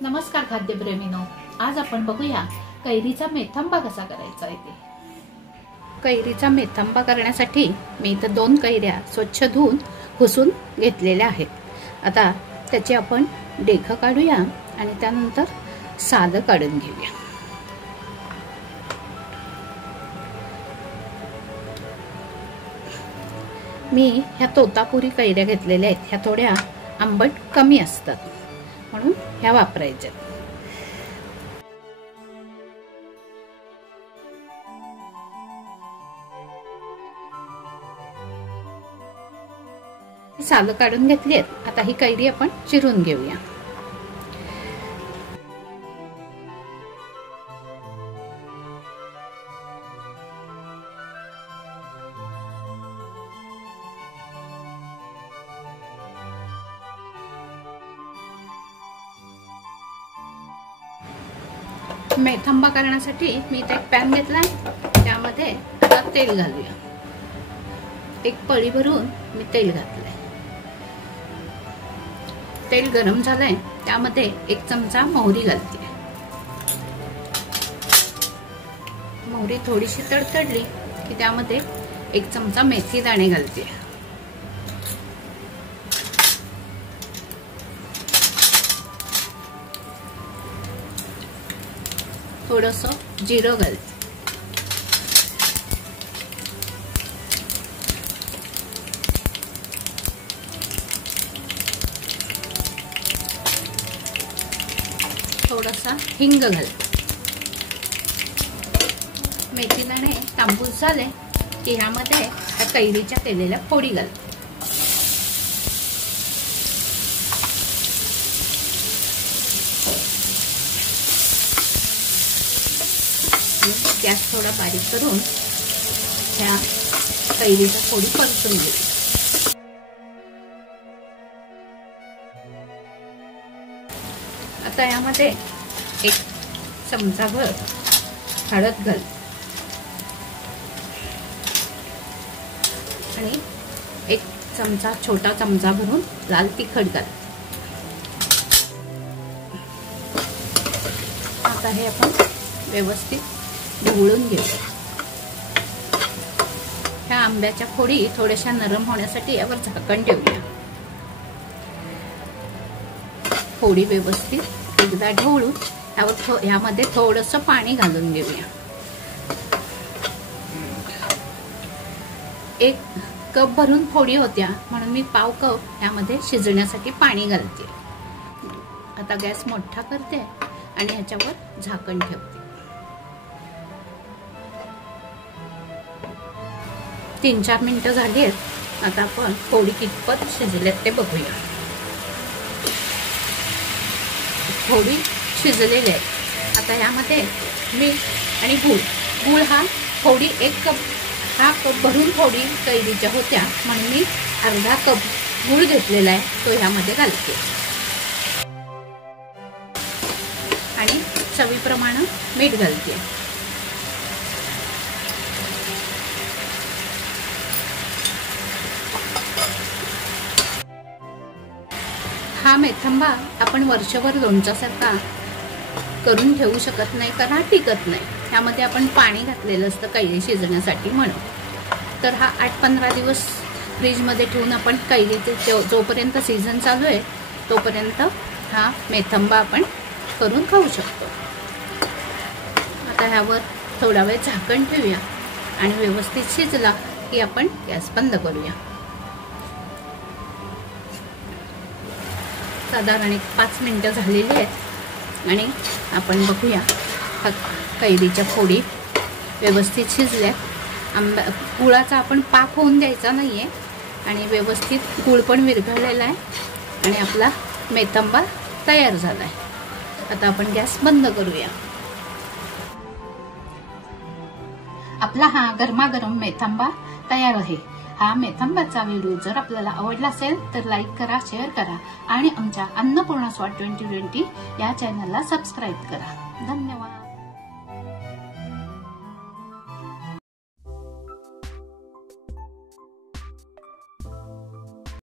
नमस्कार खाद्यप्रेमीनो, आज आपण बघूया कैरीचा मेथंबा कसा करायचा आहे ते। कैरीचा मेथंबा करण्यासाठी मी इथे 2 कैऱ्या स्वच्छ धुवून पुसून घेतलेल्या आहेत। आता त्याचे आपण देठ काढूया आणि त्यानंतर साल काढून घेऊया। मी ह्या तोतापुरी कैऱ्या घेतलेल्या आहेत। ह्या थोड्या आंबट कमी असतात म्हणून ह्या वापरायच्या। साल काढून घेतली आहेत। आता ही कैरी आपण चिरून घेऊया। मेथंबा करण्यासाठी मी इथे एक पॅन घेतला, त्यामध्ये आता तेल घालूया। एक पळी भरून मी तेल घातलंय। तेल गरम झालंय, त्यामध्ये 1 चमचा मोहरी घालते। मोहरी थोडीशी तडतडली की त्यामध्ये 1 चमचा मेथी दाणे घालते। थोडंसं जिरं घालते। थोडासा हिंग घालते। मेथी दाणे तांबूस झाले की ह्यामध्ये कैरीच्या केलेल्या फोडी घालते। गॅस थोडा बारीक करून ह्या कैरीच्या फोडी परतून घेऊ। आता यामध्ये 1 चमचाभर हळद घाल आणि 1 चमचा छोटा चमचा भरून लाल तिखट घाल। आता हे आपण व्यवस्थित ढवळून घेऊया। ह्या आंब्याच्या फोडी थोड्याशा नरम होण्यासाठी यावर झाकण ठेवूया। फोडी व्यवस्थित एकदा ढवळून यामध्ये थोडंसं पाणी घालून घेऊया। 1 कप भरून फोडी होत्या म्हणून मी पाव कप यामध्ये शिजण्यासाठी पाणी घालते। आता गॅस मोठा करते आणि ह्याच्यावर झाकण ठेवते। 3-4 मिनिटं झाली आहेत। आता आपण फोडी कितपत शिजल्यात ते बघूया। फोडी शिजलेले आहेत। आता यामध्ये मीठ आणि गूळ हा फोडी 1 कप, हा कप भरून फोडी कैरीच्या होत्या म्हणून मी अर्धा कप गूळ घेतलेला आहे, तो यामध्ये घालते आणि चवीप्रमाणे मीठ घालते। हा मेथंबा आपण वर्षभर लोणच्यासारखा करून ठेवू शकत नाही, कारण हा टिकत नाही। त्यामध्ये आपण पाणी घातलेलं असतं कैरी शिजण्यासाठी म्हणून। तर हा 8-15 दिवस फ्रीज मध्ये ठेवून आपण कैरीचे जोपर्यंत सीझन चालू आहे तोपर्यंत हा मेथंबा आपण करून खाऊ शकतो। आता ह्यावर थोडा वेळ झाकण ठेवूया आणि व्यवस्थित शिजला की आपण गॅस बंद करूया। साधारण 5 मिनिटं झालेली आहेत आणि आपण बघूया कैरीच्या फोडी व्यवस्थित शिजल्यात। गुळाचा आपण पाक होऊन द्यायचा नाहीये आणि व्यवस्थित गुळ पण विरघळलेला आहे आणि आपला मेथंबा तयार झालाय। आता आपण गॅस बंद करूया। आपला हा गरमागरम मेथंबा तयार आहे। हा मेथंबाचा व्हिडिओ जर आपल्याला आवडला असेल तर लाईक करा, शेअर करा आणि आमच्या अन्नपूर्णा स्वाद 2020 या चॅनलला सबस्क्राईब करा। धन्यवाद।